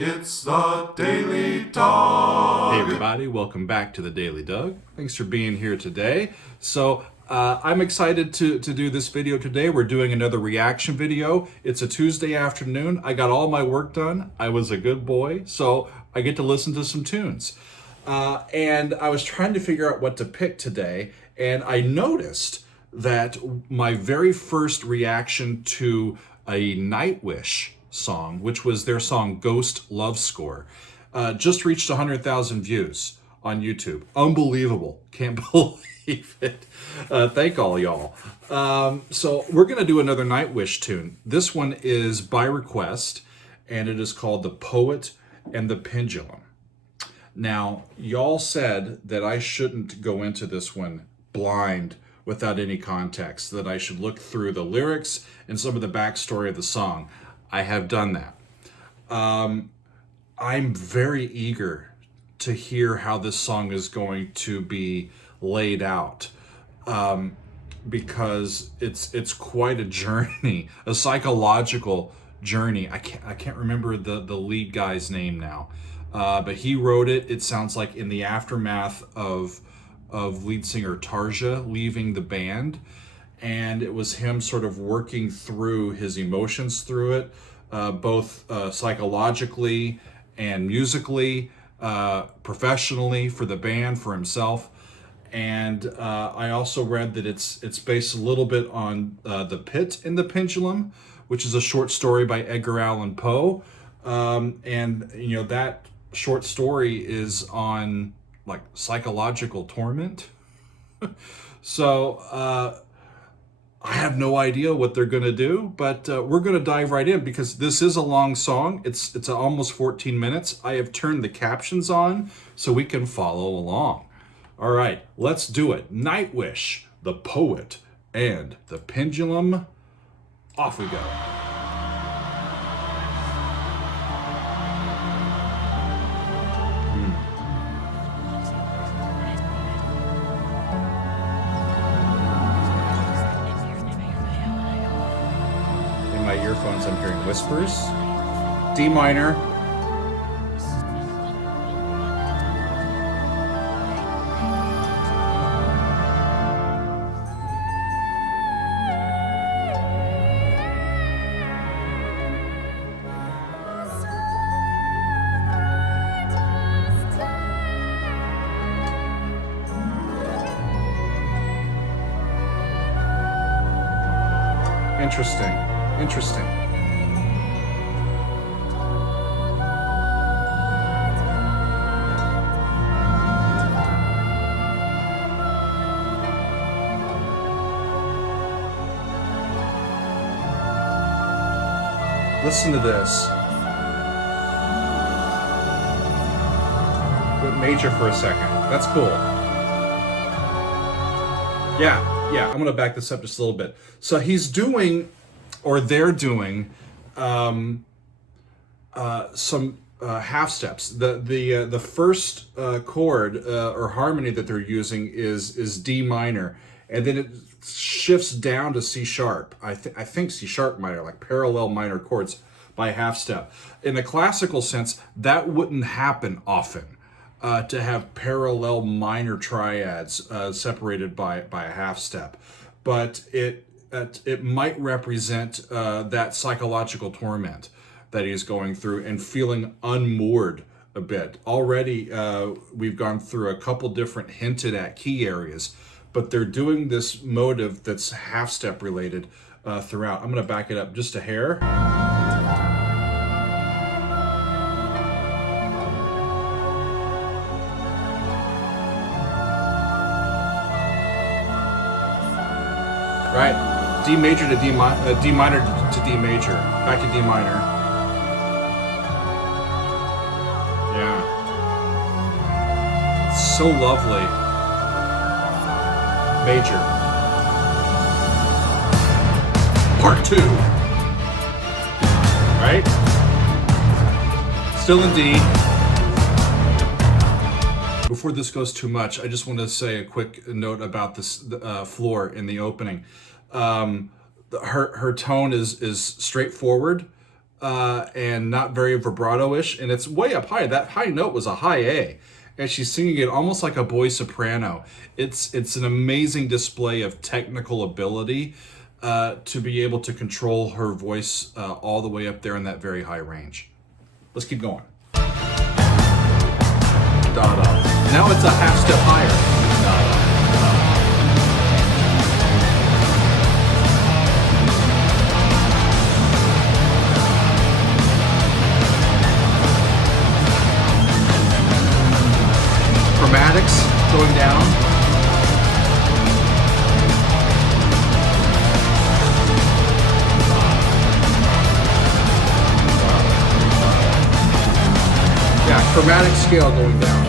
It's the Daily Dog. Hey everybody, welcome back to the Daily Doug. Thanks for being here today. So I'm excited to do this video today. We're doing another reaction video. It's a Tuesday afternoon. I got all my work done. I was a good boy, so I get to listen to some tunes. And I was trying to figure out what to pick today, and I noticed that my very first reaction to a Nightwish song, which was their song Ghost Love Score, just reached 100,000 views on YouTube. Unbelievable. Can't believe it. Thank all y'all. So we're going to do another Nightwish tune. This one is by request, and it is called The Poet and the Pendulum. Now, y'all said that I shouldn't go into this one blind without any context, that I should look through the lyrics and some of the backstory of the song. I have done that. I'm very eager to hear how this song is going to be laid out, because it's quite a journey, a psychological journey. I can't remember the lead guy's name now, but he wrote it. It sounds like in the aftermath of lead singer Tarja leaving the band. And it was him sort of working through his emotions through it, both psychologically and musically, professionally, for the band, for himself. And I also read that it's based a little bit on The Pit and the Pendulum, which is a short story by Edgar Allan Poe. And you know, that short story is on like psychological torment. So I have no idea what they're going to do, but we're going to dive right in because this is a long song. It's almost 14 minutes. I have turned the captions on so we can follow along. All right, let's do it. Nightwish, The Poet, and the Pendulum. Off we go. My earphones, I'm hearing whispers. D minor. Interesting. Listen to this. Went major for a second. That's cool. Yeah, I'm gonna back this up just a little bit. So he's doing, or they're doing, some half steps. The first chord or harmony that they're using is D minor, and then it shifts down to C sharp. I think C sharp minor, like parallel minor chords by half step. In a classical sense, that wouldn't happen often. To have parallel minor triads separated by a half step, but it might represent that psychological torment that he's going through and feeling unmoored a bit. Already, we've gone through a couple different hinted at key areas, but they're doing this motive that's half step related throughout. I'm going to back it up just a hair. Right, D major to D minor to D major, back to D minor. Yeah, so lovely. Major. Part 2. Right? Still in D. Before this goes too much, I just want to say a quick note about this floor in the opening. Her tone is straightforward, and not very vibrato-ish, and it's way up high. That high note was a high A, and she's singing it almost like a boy soprano. It's an amazing display of technical ability to be able to control her voice all the way up there in that very high range. Let's keep going. Da da. Now it's a half step higher. Da da. Chromatics going down. Yeah, chromatic scale going down.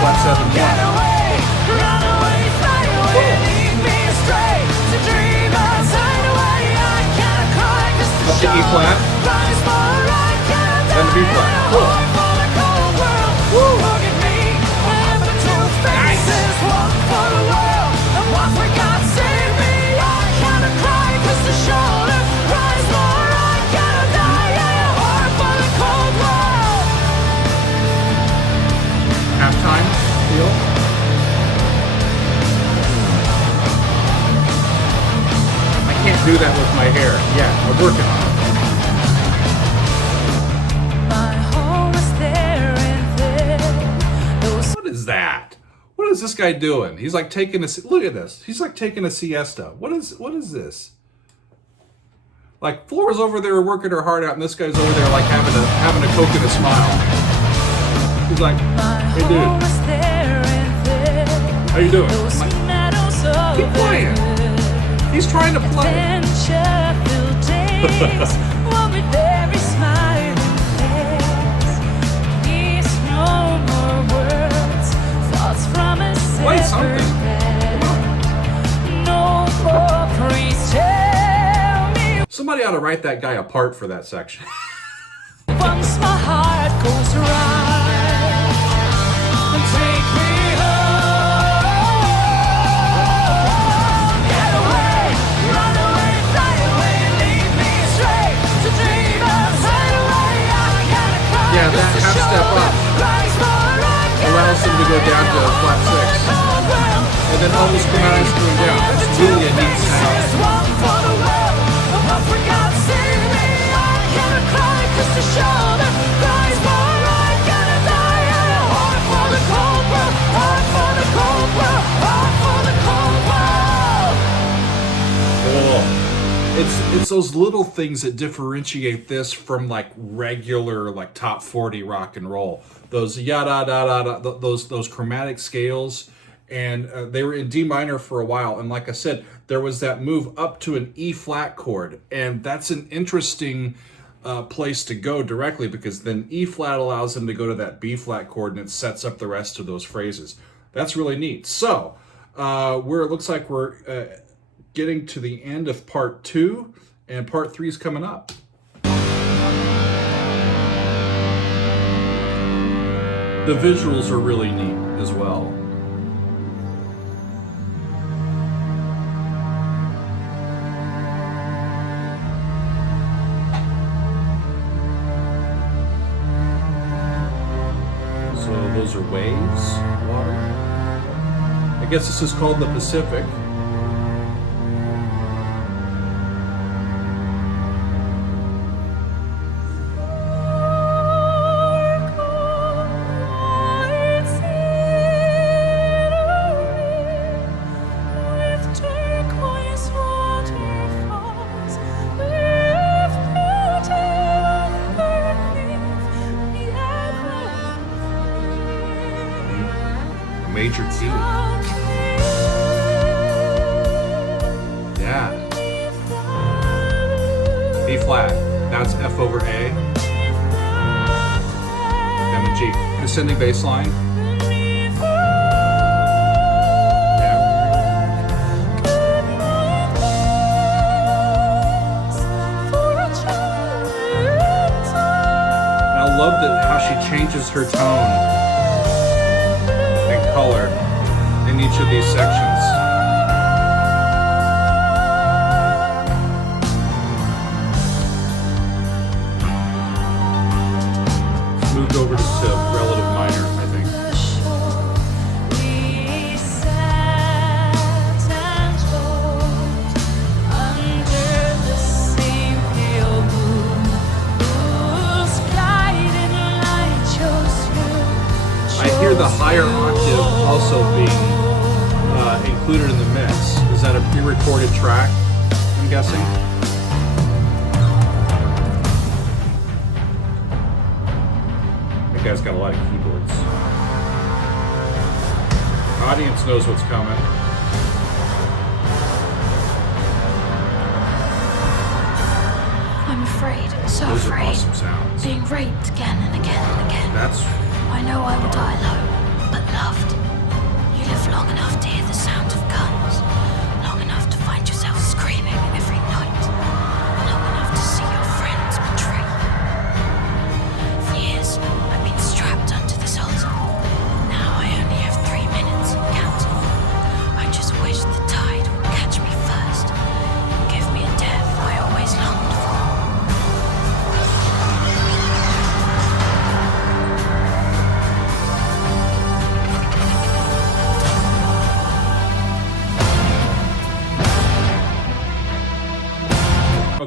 Flat 7 1. Get away, run away, fly away, lead me astray. To dream outside away, I can't cry 'cause the Up to E flat. rise for I can't Then to B flat. Cool. for the cold world. Look at me, I have the two faces, one for the world, and one for God save me. I can't cry 'cause the shoulder rise for I can't die. Yeah, heart for the cold world. Halftime feel. I can't do that with my hair. Yeah, I'm working on it. My home is there and there. Those What is that? What is this guy doing? He's like taking a look at this. He's like taking a siesta. What is this? Like Flora's over there working her heart out, and this guy's over there like having a Coke and a smile. He's like, hey home dude, is there and there. how you doing? Those I'm like, meadows of keep playing. He's trying to play. adventure-filled days will be very smiling face. Please, no more words, thoughts from a Play severed something. bed. No more, please tell me Somebody ought to write that guy apart for that section. once my heart goes right. Take me home. Get away, run away, fly away, lead me astray. To dream outside away, I gotta cry. Yeah, that half step up allows him to go down to flat 6. And then all those chromatics going down. That's really a neat sound. It's those little things that differentiate this from like regular like top 40 rock and roll. Those yada da da da, those chromatic scales, and they were in D minor for a while. And like I said, there was that move up to an E flat chord, and that's an interesting place to go directly, because then E flat allows them to go to that B flat chord, and it sets up the rest of those phrases. That's really neat. So where it looks like we're getting to the end of part 2, and part 3 is coming up. The visuals are really neat as well. So those are waves, water. I guess this is called the Pacific. Major key. Yeah. B flat. That's F over A. And the G. Descending bass line. I love that how she changes her tone and color in each of these sections. It's moved over to relative minor, I think. I hear the higher octave also being included in the mix. Is that a pre-recorded track, I'm guessing? That guy's got a lot of keyboards. Audience knows what's coming. I'm afraid, so Those are afraid. awesome sounds. Being raped again and again and again. That's I know I will die alone, but loved. You live long enough to hear the sound of guns, long enough to find yourself screaming every night, long enough to see your friends betray you. For years, I've been strapped onto this altar. Now I only have 3 minutes and counting. I just wish the tide would catch me first, and give me a death I always longed for.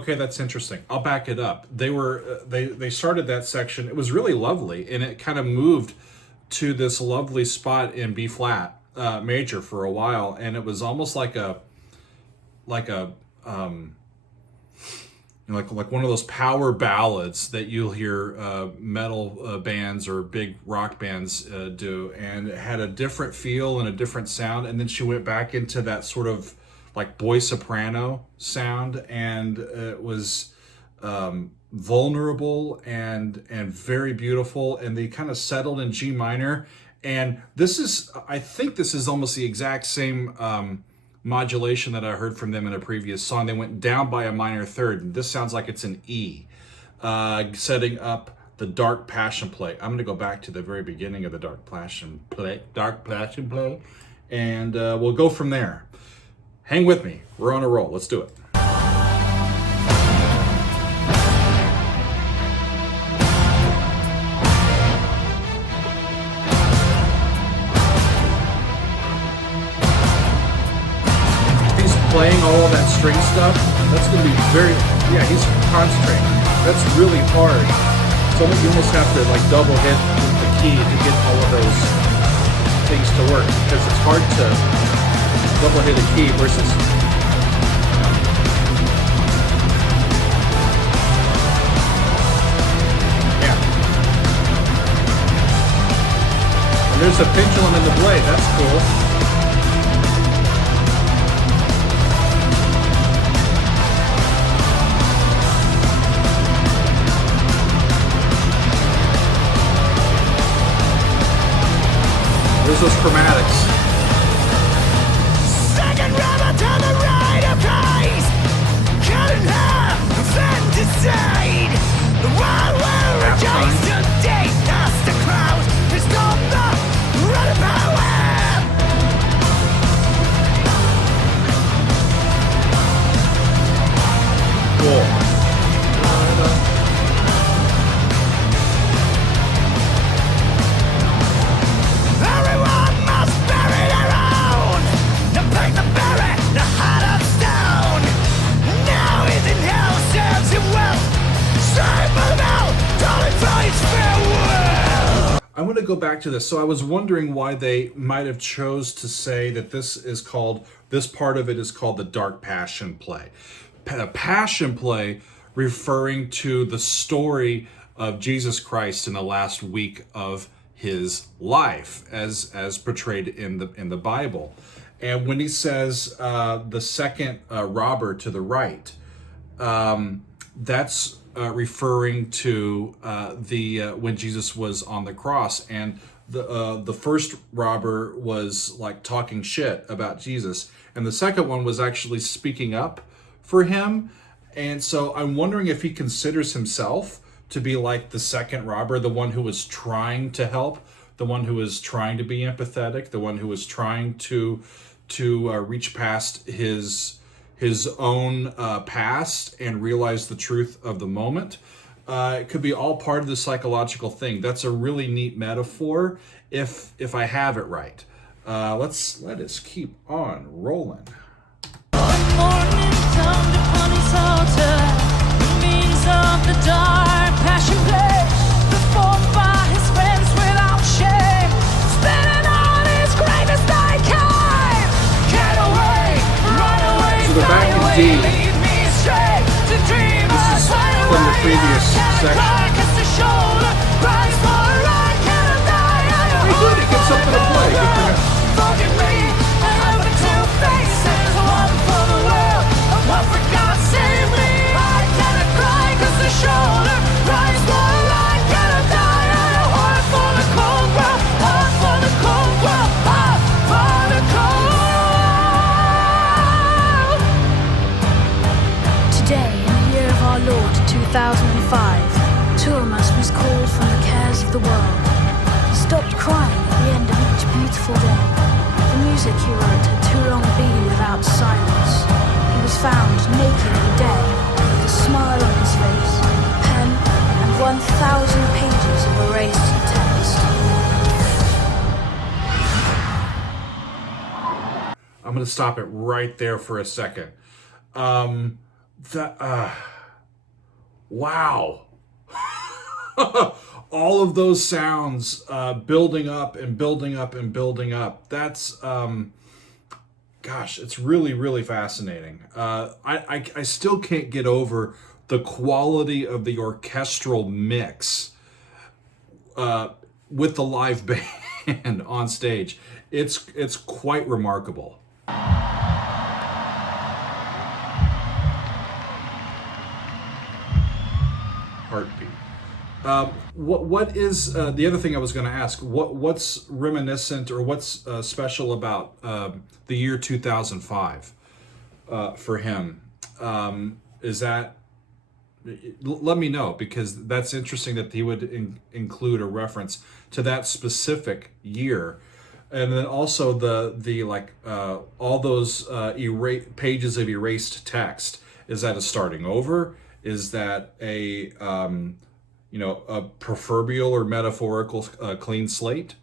okay. That's interesting. I'll back it up. They started that section. It was really lovely, and it kind of moved to this lovely spot in B flat major for a while, and it was almost like a like one of those power ballads that you'll hear metal bands or big rock bands do, and it had a different feel and a different sound. And then she went back into that sort of like boy soprano sound, and it was vulnerable and very beautiful. And they kind of settled in G minor. And this is, I think this is almost the exact same modulation that I heard from them in a previous song. They went down by a minor third, and this sounds like it's an E, setting up the Dark Passion Play. I'm going to go back to the very beginning of the Dark Passion Play, and we'll go from there. Hang with me. We're on a roll. Let's do it. Playing all of that string stuff, that's going to be very, yeah, he's concentrating. That's really hard. So you almost have to like double hit the key to get all of those things to work, because it's hard to double hit a key versus, yeah. And there's a pendulum in the blade, that's cool. There's those chromatics. Second rubber to the right of Christ. Cutting her, fantaside. The world will rejoice today. That's the crowd. It's not the run of power. Cool. Everyone must bury their own. To pick the berry, the heart of stone. Now he's in hell, serves him well. Save him out, calling for his farewell. I want to go back to this. So I was wondering why they might have chose to say that this part of it is called the Dark Passion Play. The Passion Play referring to the story of Jesus Christ in the last week of his life, as portrayed in the Bible. And when he says the second robber to the right, that's referring to when Jesus was on the cross, and the first robber was like talking shit about Jesus, and the second one was actually speaking up for him. And so I'm wondering if he considers himself to be like the second robber, the one who was trying to help, the one who was trying to be empathetic, the one who was trying to reach past his own past and realize the truth of the moment. It could be all part of the psychological thing. That's a really neat metaphor if I have it right. Let us keep on rolling. Morning dawned upon his altar, the means of the dark passion play, performed by his friends without shame, spinning on his grave as they came. Get away, run away, So they're back in D. lead me straight to dream. This is from the previous section. Hey, good, he gets something to play. Good for him. Forgive me, I have the two faces, one for the world, and one for God. Save me, I cannot cry, 'cause the shoulder cries more. I cannot die, I have heart for the cold world, heart for the cold world, heart for the cold. Today, in the year of our Lord 2005, two of us was called from the cares of the world. He stopped crying at the end of each beautiful day. The music he wrote had too long been without silence. He was found naked and dead, with a smile on his face, a pen, and 1,000 pages of erased text. I'm going to stop it right there for a second. Wow. All of those sounds building up and building up and building up. That's, gosh, it's really, really fascinating. I still can't get over the quality of the orchestral mix with the live band on stage. It's quite remarkable. Heartbeat. What is the other thing I was going to ask? What's reminiscent or what's special about the year 2005 for him? Is that? Let me know, because that's interesting that he would include a reference to that specific year, and then also the like all those pages of erased text. Is that a starting over? Is that a a proverbial or metaphorical clean slate?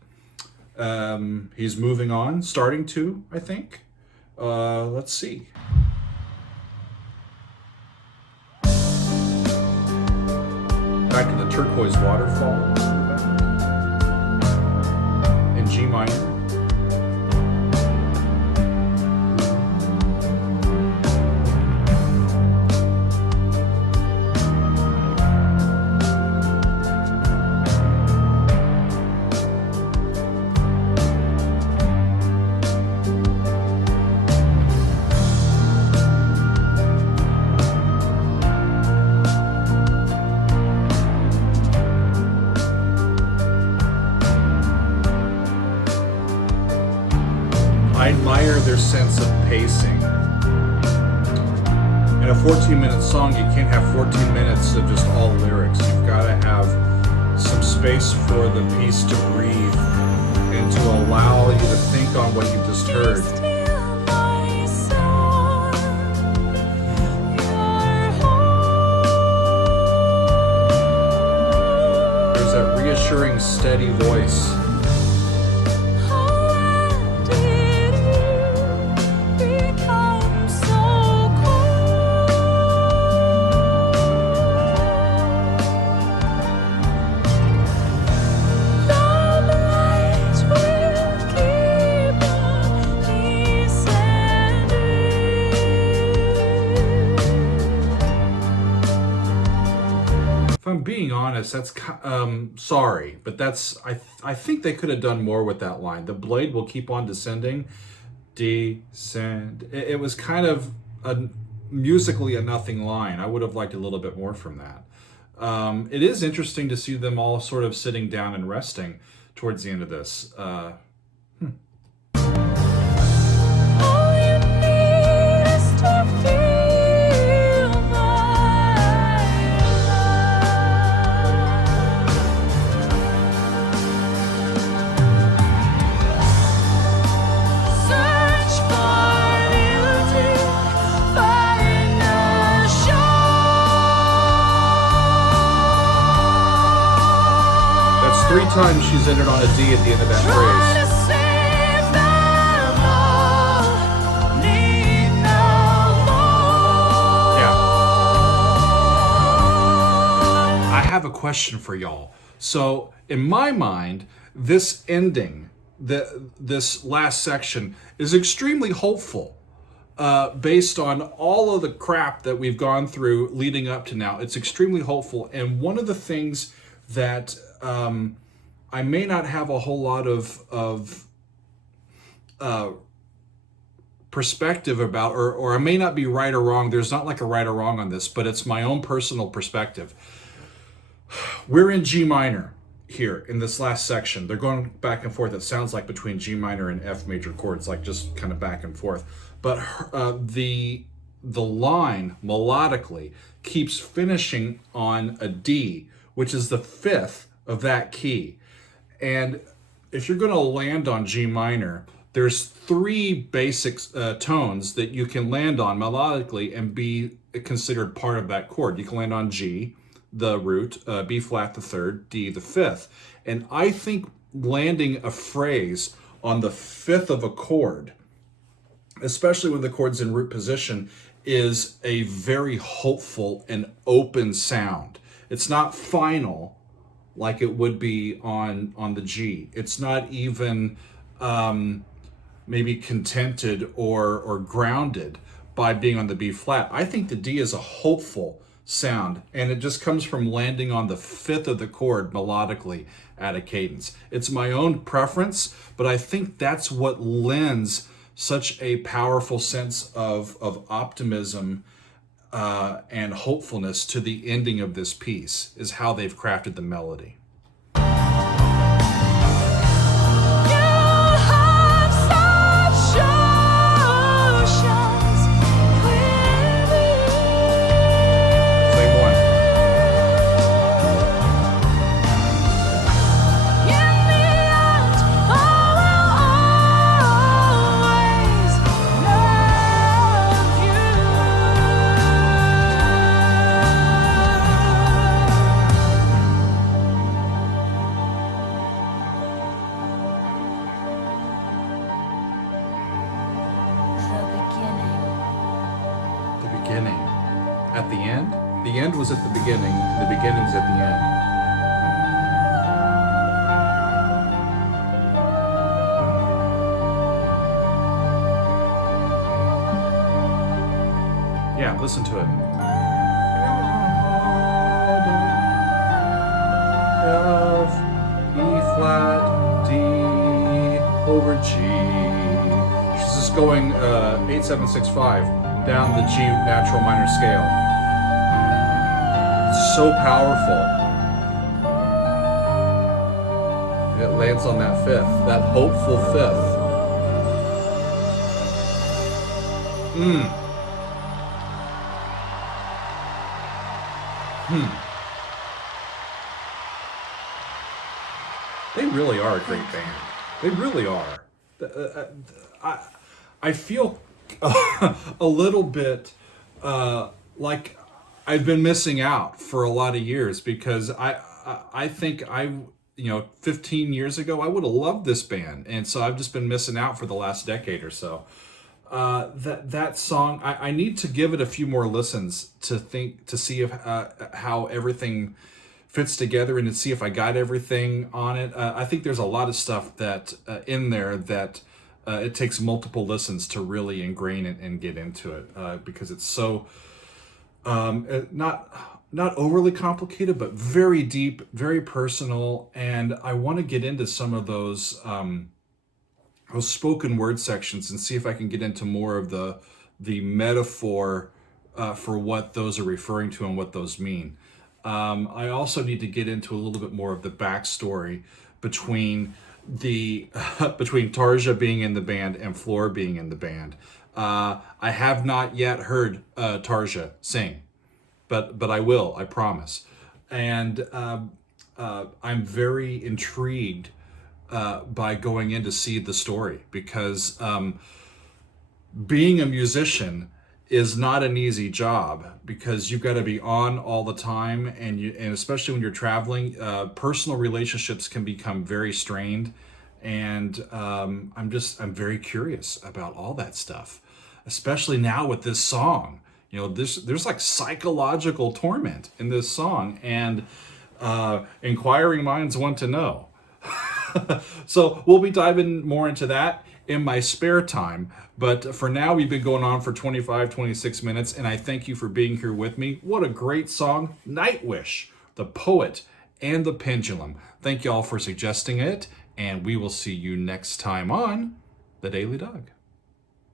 He's moving on, starting to, I think. Let's see. Back to the turquoise waterfall in G minor. I admire their sense of pacing. In a 14-minute song, you can't have 14 minutes of just all lyrics. You've got to have some space for the piece to breathe and to allow you to think on what you've just heard. There's that reassuring, steady voice. If I'm being honest, that's sorry, but that's I think they could have done more with that line. The blade will keep on descending, descend. It was kind of musically a nothing line. I would have liked a little bit more from that. It is interesting to see them all sort of sitting down and resting towards the end of this. All you need is to feel my love. Search for beauty, find a shore. That's 3 times she's entered on a D at the end of that Trying phrase. to save them all, need no more. Yeah. I have a question for y'all. So, in my mind, this ending, this last section, is extremely hopeful. Based on all of the crap that we've gone through leading up to now, it's extremely hopeful. And one of the things that I may not have a whole lot of perspective about, or I may not be right or wrong. There's not like a right or wrong on this, but it's my own personal perspective. We're in G minor here in this last section. They're going back and forth. It sounds like between G minor and F major chords, like just kind of back and forth. But the line melodically keeps finishing on a D, which is the 5th of that key. And if you're going to land on G minor, there's 3 basic tones that you can land on melodically and be considered part of that chord. You can land on G, the root, B flat the 3rd, D the 5th. And I think landing a phrase on the 5th of a chord, especially when the chord's in root position, is a very hopeful and open sound. It's not final like it would be on the G. It's not even maybe contented or grounded by being on the B flat. I think the D is a hopeful sound, and it just comes from landing on the 5th of the chord melodically at a cadence. It's my own preference, but I think that's what lends such a powerful sense of optimism and hopefulness to the ending of this piece, is how they've crafted the melody. Same one. The beginning. At the end? The end was at the beginning, the beginning's at the end. Yeah, listen to it. F, E flat, D, over G. She's just going 8, 7, 6, 5 down the G natural minor scale. It's so powerful. And it lands on that 5th, that hopeful 5th. They really are a great band. They really are. I feel a little bit like I've been missing out for a lot of years, because I think 15 years ago I would have loved this band, and so I've just been missing out for the last decade or so. That song, I need to give it a few more listens to see if how everything fits together, and to see if I got everything on it. I think there's a lot of stuff that in there that it takes multiple listens to really ingrain it and get into it, because it's so not overly complicated, but very deep, very personal. And I want to get into some of those spoken word sections and see if I can get into more of the metaphor for what those are referring to and what those mean. I also need to get into a little bit more of the backstory between between Tarja being in the band and Floor being in the band. I have not yet heard Tarja sing, but I will, I promise. And I'm very intrigued by going in to see the story, because being a musician is not an easy job, because you've got to be on all the time, and especially when you're traveling, personal relationships can become very strained, and I'm very curious about all that stuff, especially now with this song. You know, there's like psychological torment in this song, and inquiring minds want to know. So we'll be diving more into that in my spare time. But for now, we've been going on for 26 minutes, and I thank you for being here with me. What a great song, Nightwish, The Poet, and The Pendulum. Thank you all for suggesting it, and we will see you next time on The Daily Dog.